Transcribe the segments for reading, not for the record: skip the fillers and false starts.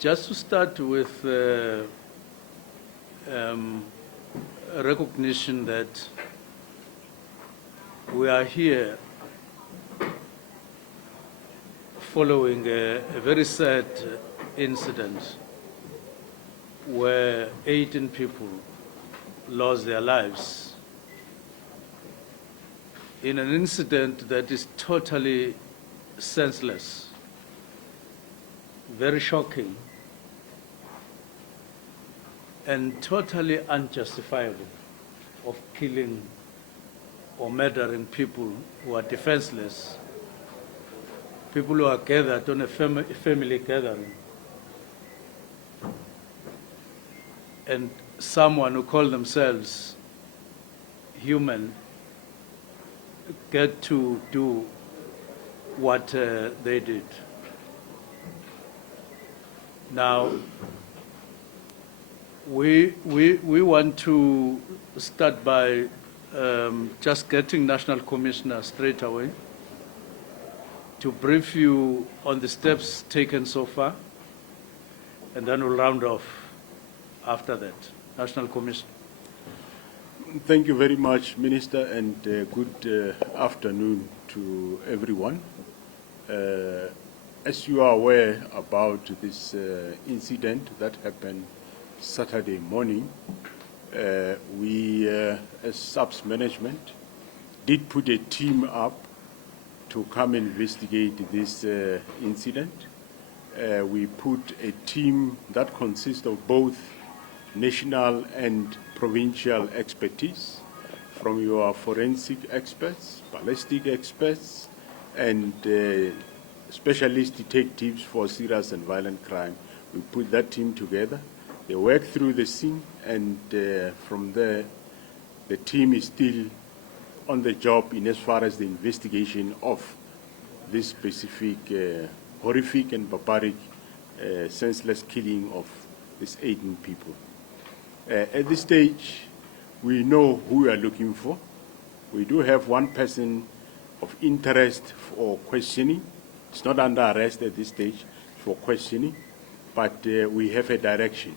Just to start with recognition that we are here following a very sad incident where 18 people lost their lives in an incident that is totally senseless, very shocking, and totally unjustifiable, of killing or murdering people who are defenseless, people who are gathered on a family gathering, and someone who call themselves human get to do what they did. Now, we want to start by just getting National Commissioner straight away to brief you on the steps taken so far, and then we'll round off after that. National Commissioner. Thank you very much, Minister, and good afternoon to everyone. As you are aware about this incident that happened Saturday morning, we, as SAPS management, did put a team up to come investigate this incident. We put a team that consists of both national and provincial expertise, from your forensic experts, ballistic experts, and specialist detectives for serious and violent crime. We put that team together. They work through the scene, and from there, the team is still on the job in as far as the investigation of this specific horrific and barbaric senseless killing of these 18 people. At this stage, we know who we are looking for. We do have one person of interest for questioning. It's not under arrest at this stage for questioning, but we have a direction.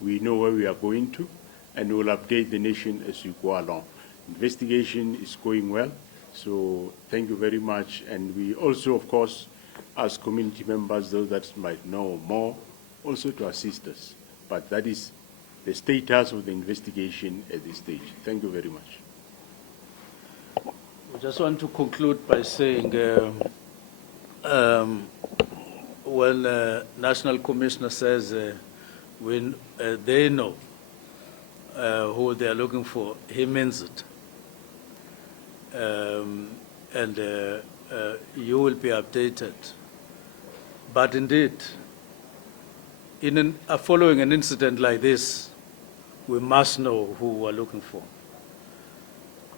We know where we are going to, and we will update the nation as we go along. Investigation is going well, so thank you very much. And we also, of course, as community members, those that might know more, also to assist us. But that is the status of the investigation at this stage. Thank you very much. I just want to conclude by saying when National Commissioner says when they know who they are looking for, he means it. And you will be updated. But indeed, in following an incident like this, we must know who we are looking for,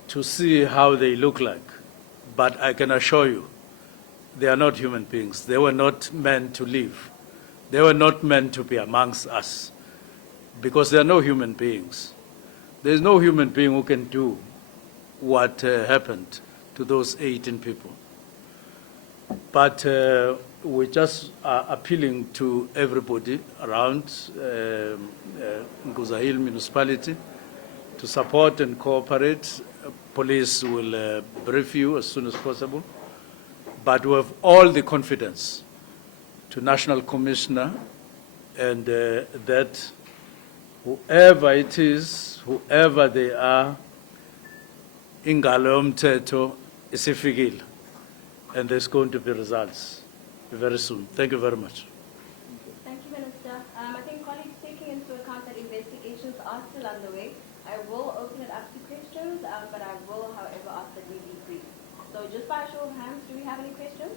to see how they look like. But I can assure you, they are not human beings. They were not meant to live. They were not meant to be amongst us, because they are no human beings. There is no human being who can do what happened to those 18 people. But we just are appealing to everybody around Nguzahil municipality to support and cooperate. Police will brief you as soon as possible. But we have all the confidence to National Commissioner, and that whoever it is, whoever they are, ingalo yomthetho isifikile, and there's going to be results very soon. Thank you very much. Thank you, Minister. I think colleagues, taking into account that investigations are still underway, I will open it up to questions, but I will, however, ask that we be brief. So just by a show of hands, do we have any questions?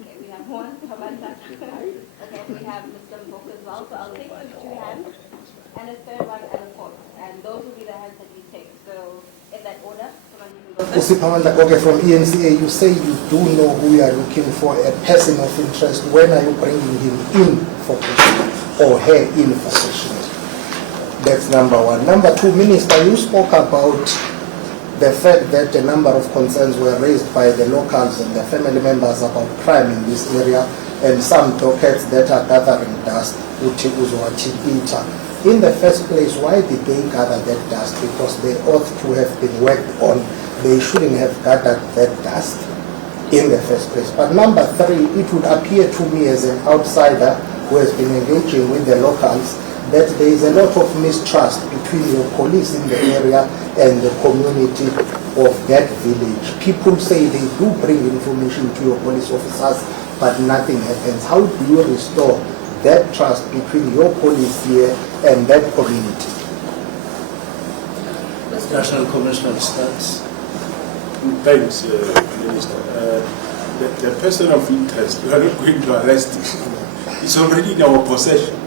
Okay, we have one. Okay, we have Mr. Mboko as well. So I'll take those two hands, and a third one, and a fourth. And those will be the hands that we take. So in that order, someone can go first. Okay, from ENCA, you say you do know who you are looking for, a person of interest. When are you bringing him in for questioning, or her in for questioning? That's number one. Number two, Minister, you spoke about the fact that a number of concerns were raised by the locals and the family members about crime in this area, and some dockets that are gathering dust. In the first place, why did they gather that dust? Because they ought to have been worked on. They shouldn't have gathered that dust in the first place. But number three, it would appear to me as an outsider who has been engaging with the locals that there is a lot of mistrust between your police in the area and the community of that village. People say they do bring information to your police officers, but nothing happens. How do you restore that trust between your police here and that community? National Commissioner starts. Thanks, Minister. The person of interest, we are not going to arrest him. It's already in our possession.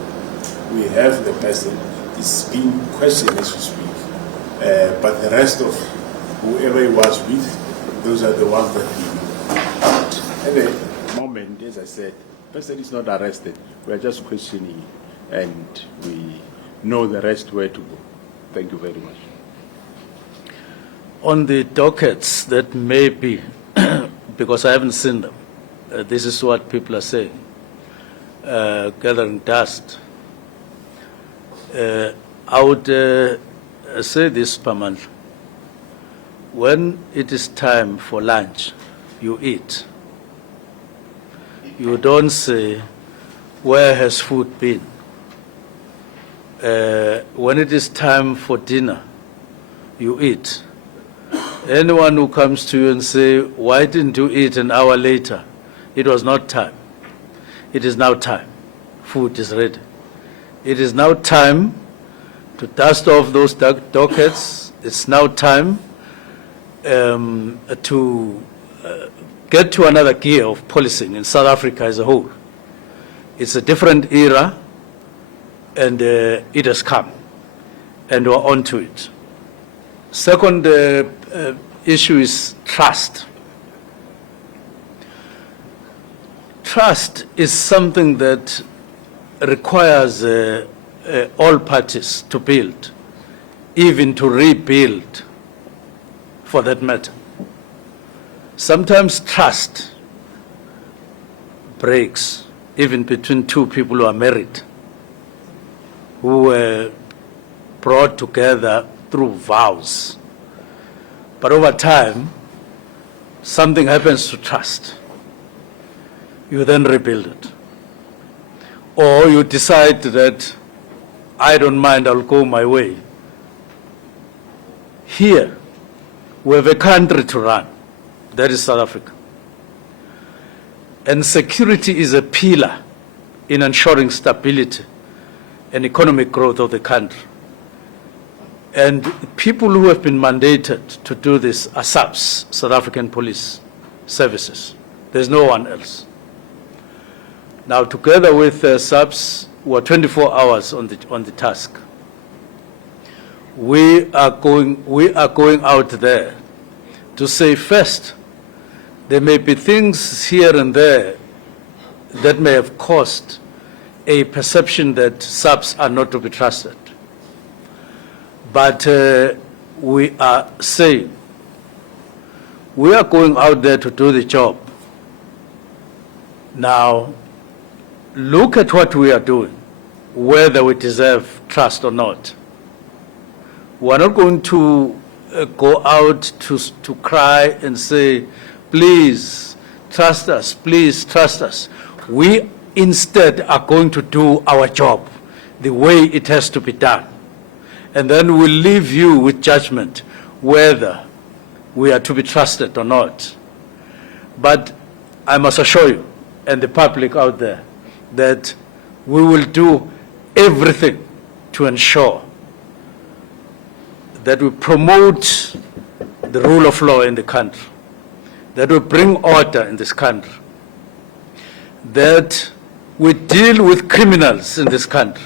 We have the person. It's being questioned as we speak. But the rest of whoever he was with, those are the ones that we know. At the moment, as I said, the person is not arrested. We are just questioning and we know the rest where to go. Thank you very much. On the dockets that may be, because I haven't seen them, this is what people are saying, gathering dust. I would say this, Paman. When it is time for lunch, you eat. You don't say, where has food been? When it is time for dinner, you eat. Anyone who comes to you and say, why didn't you eat an hour later? It was not time. It is now time. Food is ready. It is now time to dust off those dockets. It's now time to get to another gear of policing in South Africa as a whole. It's a different era, and it has come, and we're on to it. Second issue is trust. Trust is something that requires all parties to build, even to rebuild, for that matter. Sometimes trust breaks, even between two people who are married, who were brought together through vows. But over time, something happens to trust. You then rebuild it. Or you decide that, I don't mind, I'll go my way. Here, we have a country to run. That is South Africa. And security is a pillar in ensuring stability and economic growth of the country. And people who have been mandated to do this are SAPS, South African Police Services. There's no one else. Now, together with SAPS, we're 24 hours on the task. We are going out there to say, first, there may be things here and there that may have caused a perception that SAPS are not to be trusted. But we are saying, we are going out there to do the job. Now, look at what we are doing, whether we deserve trust or not. We're not going to go out to cry and say, please trust us, please trust us. We instead are going to do our job the way it has to be done. And then we'll leave you with judgment whether we are to be trusted or not. But I must assure you, and the public out there, that we will do everything to ensure that we promote the rule of law in the country, that we bring order in this country, that we deal with criminals in this country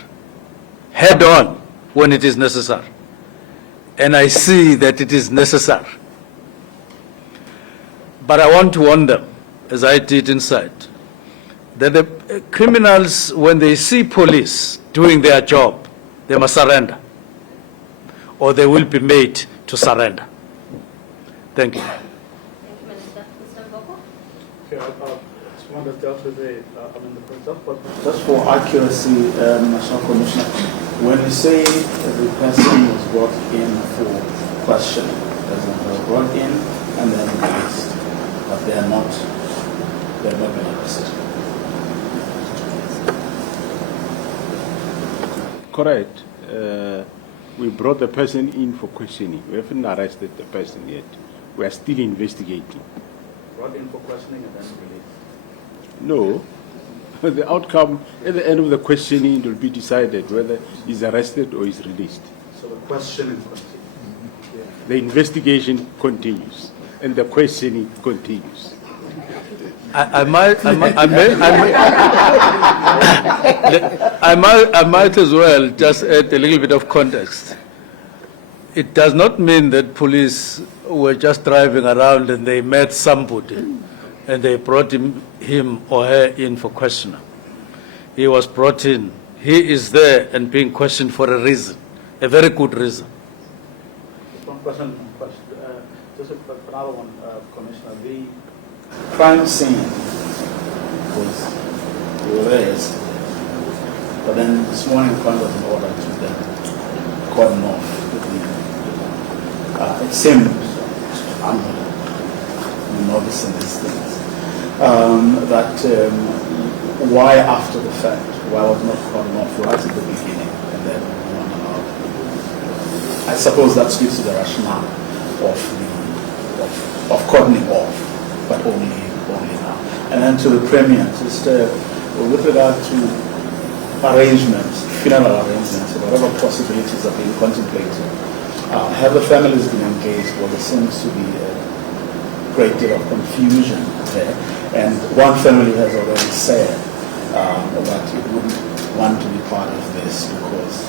head on when it is necessary. And I see that it is necessary. But I want to warn them, as I did inside, that the criminals, when they see police doing their job, they must surrender, or they will be made to surrender. Thank you. Thank you, Minister. Mr. Mboko? Okay, this one has dealt with the itself, but just for accuracy, National Commissioner, when you say the person was brought in for questioning, as in they were brought in and then released, but they are not been arrested. Correct. We brought the person in for questioning. We haven't arrested the person yet. We are still investigating. Brought in for questioning and then released. No. The outcome, at the end of the questioning, it will be decided whether he's arrested or he's released. So the questioning continues. The investigation continues, and the questioning continues. I might as well just add a little bit of context. It does not mean that police were just driving around and they met somebody and they brought him or her in for questioning. He was brought in. He is there and being questioned for a reason, a very good reason. Just one question. Just another one, Commissioner. The crime scene was raised, but then this morning court was in order to then cordon off. It seemed, I'm not a novice in these things, that why after the fact, why was not cordon off right at the beginning and then one allowed? I suppose that speaks to the rationale of cordoning off, but only now. And then to the Premier, just with regard to arrangements, funeral arrangements, whatever possibilities are being contemplated, have the families been engaged? Well, there seems to be a great deal of confusion there. And one family has already said that it wouldn't want to be part of this because,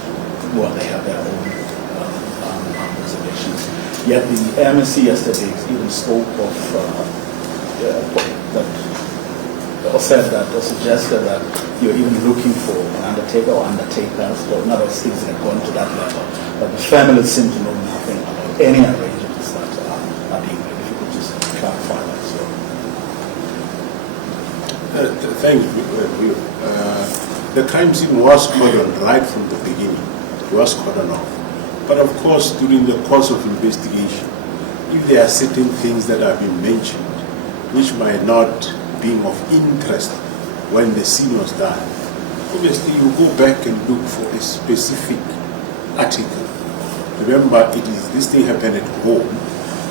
well, they have their own reservations. Yet the MSC yesterday even spoke of that, or said that, or suggested that you're even looking for an undertaker or undertakers, or none of those things that have gone to that level. But the families seem to know nothing about any arrangements that are being made. If you could just clarify that as well. Thank you. The crime scene was cordoned right from the beginning. It was cordoned off. But of course, during the course of investigation, if there are certain things that have been mentioned which might not be of interest when the scene was done, obviously you go back and look for a specific article. Remember, this thing happened at home.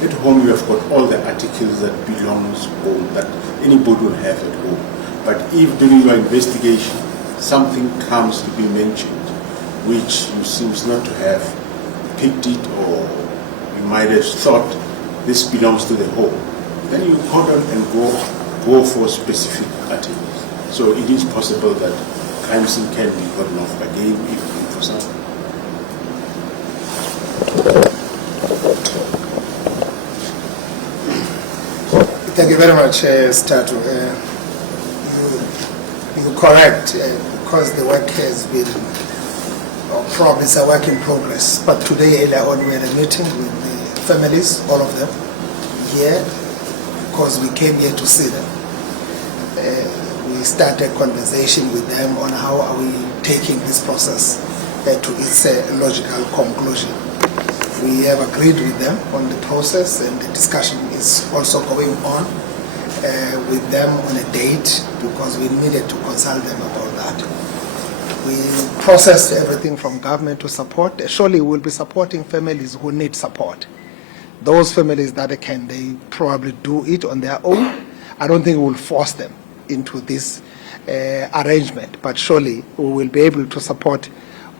At home you have got all the articles that belongs home, that anybody will have at home. But if during your investigation something comes to be mentioned which you seems not to have picked it, or you might have thought this belongs to the home, then you cordon and go for specific articles. So it is possible that crime scene can be gotten off again if for some. Thank you very much, Statu. You're correct, because the work has been, or probably it's a work in progress. But today, earlier on, we had a meeting with the families, all of them, here, because we came here to see them. We started a conversation with them on how are we taking this process to its logical conclusion. We have agreed with them on the process, and the discussion is also going on with them on a date, because we needed to consult them about that. We processed everything from government to support. Surely we'll be supporting families who need support. Those families that they probably do it on their own. I don't think we'll force them into this arrangement, but surely we will be able to support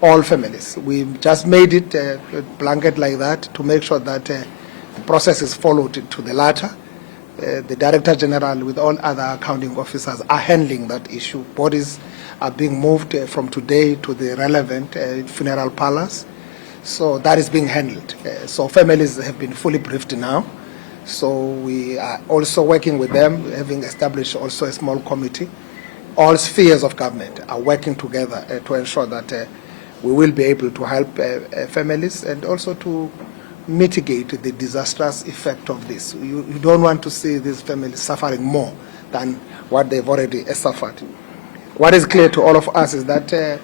all families. We just made it a blanket like that to make sure that the process is followed to the latter. The Director General with all other accounting officers are handling that issue. Bodies are being moved from today to the relevant funeral parlors. So that is being handled. So families have been fully briefed now. So we are also working with them, having established also a small committee. All spheres of government are working together to ensure that we will be able to help families, and also to mitigate the disastrous effect of this. You don't want to see these families suffering more than what they've already suffered. What is clear to all of us is that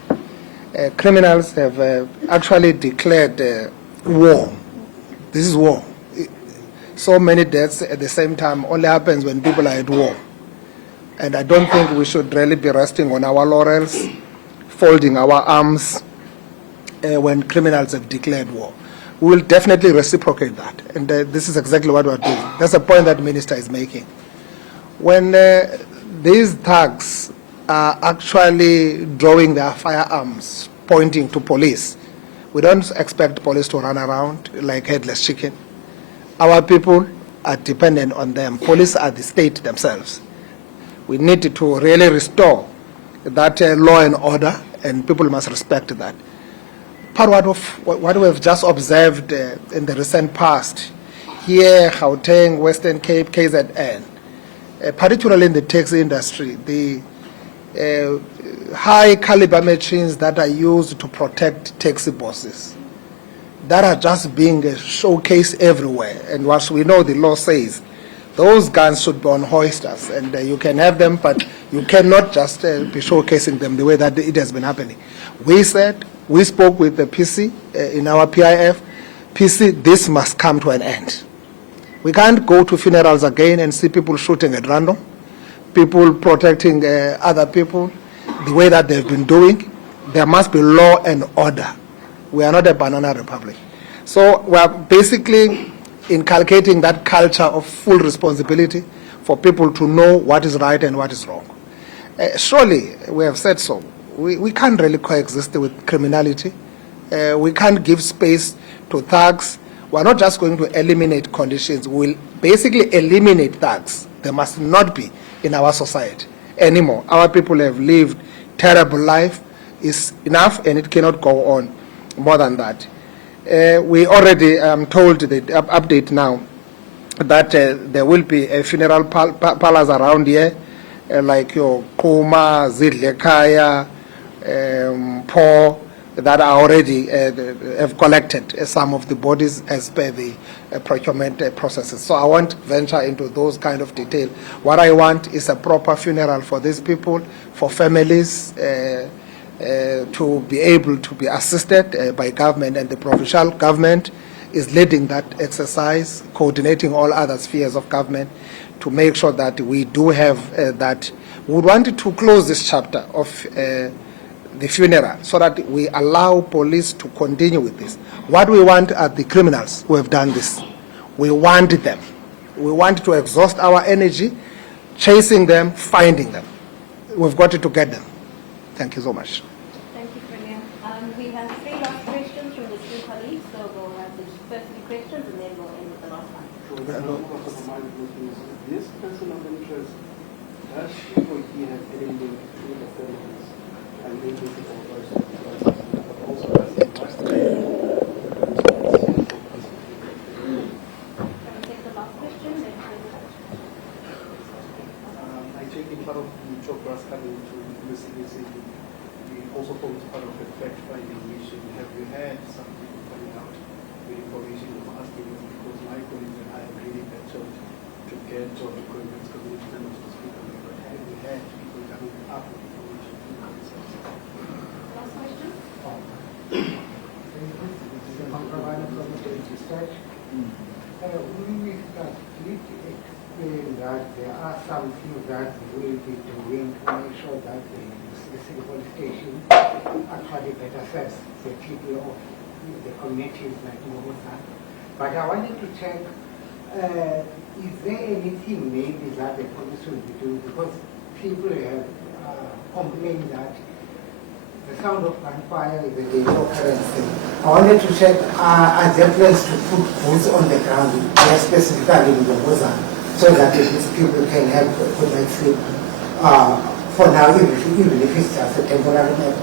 criminals have actually declared war. This is war. So many deaths at the same time only happens when people are at war. And I don't think we should really be resting on our laurels, folding our arms when criminals have declared war. We will definitely reciprocate that. And this is exactly what we're doing. That's the point that the Minister is making. When these thugs are actually drawing their firearms, pointing to police, we don't expect police to run around like headless chicken. Our people are dependent on them. Police are the state themselves. We need to really restore that law and order, and people must respect that. Part of what we have just observed in the recent past, here, Gauteng, Western Cape, KZN, particularly in the taxi industry, the high caliber machines that are used to protect taxi bosses, that are just being showcased everywhere. And as we know, the law says those guns should be on hoisters, and you can have them, but you cannot just be showcasing them the way that it has been happening. We spoke with the PC in our PIF. PC, this must come to an end. We can't go to funerals again and see people shooting at random, people protecting other people the way that they've been doing. There must be law and order. We are not a banana republic. So we are basically inculcating that culture of full responsibility for people to know what is right and what is wrong. Surely, we have said so. We can't really coexist with criminality. We can't give space to thugs. We're not just going to eliminate conditions. We'll basically eliminate thugs. They must not be in our society anymore. Our people have lived terrible life. It's enough, and it cannot go on more than that. We already told the update now that there will be a funeral parlors around here, like your Kuma, Zidlekaya, Po, that are already have collected some of the bodies as per the procurement processes. So I won't venture into those kind of detail. What I want is a proper funeral for these people, for families, to be able to be assisted by government, and the provincial government is leading that exercise, coordinating all other spheres of government to make sure that we do have that. We wanted to close this chapter of the funeral so that we allow police to continue with this. What we want are the criminals who have done this. We want them. We want to exhaust our energy chasing them, finding them. We've got to get them. Thank you so much. Thank you, Premier. We have 3 last questions from the 2 colleagues, so we'll have the first 3 questions and then we'll end with the last one. This person of interest, does she or he have any link to the families and link with the organization, but also has the trust? Can we take the last question? I take in part of the job was coming to Lusikisiki. We also formed part of the fact-finding mission. Have you had some people coming out with information of asking, because my colleagues and I are really better to get to the community members to speak on it, but have you had people coming up with information from themselves? Last question? We start explain that there are some things that we will be doing to make sure that the civil station actually better serves the people of the communities like eNgobozana. But I wanted to check, is there anything maybe that the police will be doing? Because people have complained that the sound of gunfire is a daily occurrence. I wanted to check, are there plans to put boots on the ground, specifically in eNgobozana, so that these people can have a good night's sleep for now, even if it's just a temporary matter?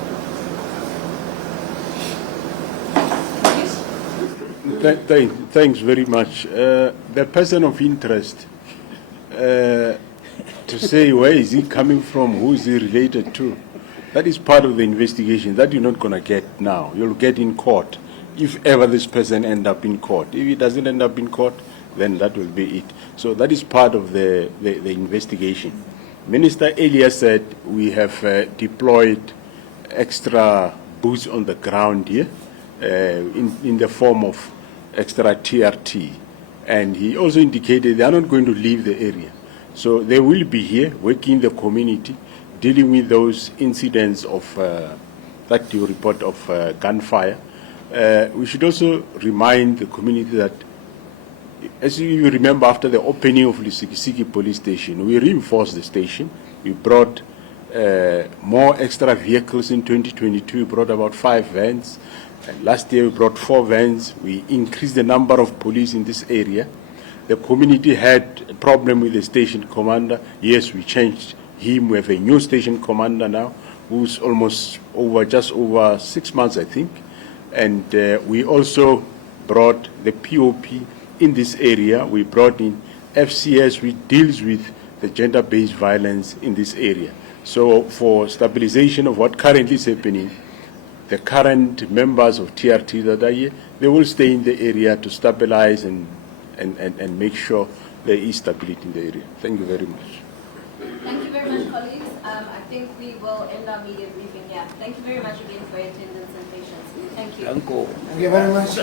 Thanks very much. The person of interest, to say where is he coming from, who is he related to, that is part of the investigation that you're not going to get now. You'll get in court if ever this person end up in court. If he doesn't end up in court, then that will be it. So that is part of the investigation. Minister earlier said we have deployed extra boots on the ground here in the form of extra TRT. And he also indicated they are not going to leave the area. So they will be here working in the community, dealing with those incidents of that you report of gunfire. We should also remind the community that, as you remember, after the opening of Lusikisiki police station, we reinforced the station. We brought more extra vehicles in 2022. We brought about 5 vans. And last year we brought 4 vans. We increased the number of police in this area. The community had a problem with the station commander. Yes, we changed him. We have a new station commander now, who's almost just over 6 months, I think. And we also brought the POP in this area. We brought in FCS, which deals with the gender-based violence in this area. So for stabilization of what currently is happening, the current members of TRT that are here, they will stay in the area to stabilize and make sure there is stability in the area. Thank you very much. Thank you very much, colleagues. I think we will end our media briefing here. Thank you very much again for your attendance and patience. Thank you. Thank you very much.